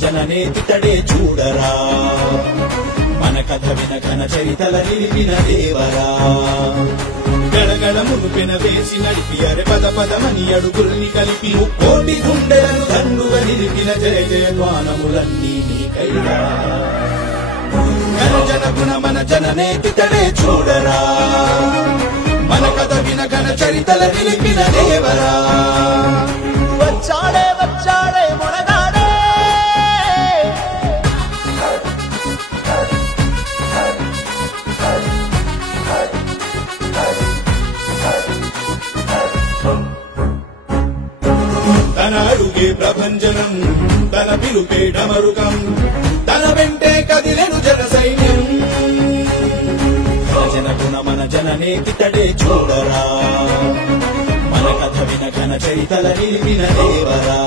జననేతితడే చూడరా మన కథ విన ఘన చరితల నిలిపిన దేవరా గడగడ మునుపెన వేసి నడిపి అరె పద పదమని అడుగుల్ని కలిపి కోటి గుండెలను దండుగా నిలిపిన జయ జయ ధ్వానములన్నీ నీకైరా ఘన జన గుణ మన జననేతితడే చూడరా మన కథ విన ఘన చరితల నిలిపిన దేవరా వచ్చాడే వచ్చాడే మొనగాడే తన అడుగే ప్రభంజనం తన పిలుపే డమరుకం తన వెంటే కదిలెను జన సైన్యం జన గుణ మన జననేతితడే చూడరా మన కథ విన ఘన చరితల నిలిపిన దేవరా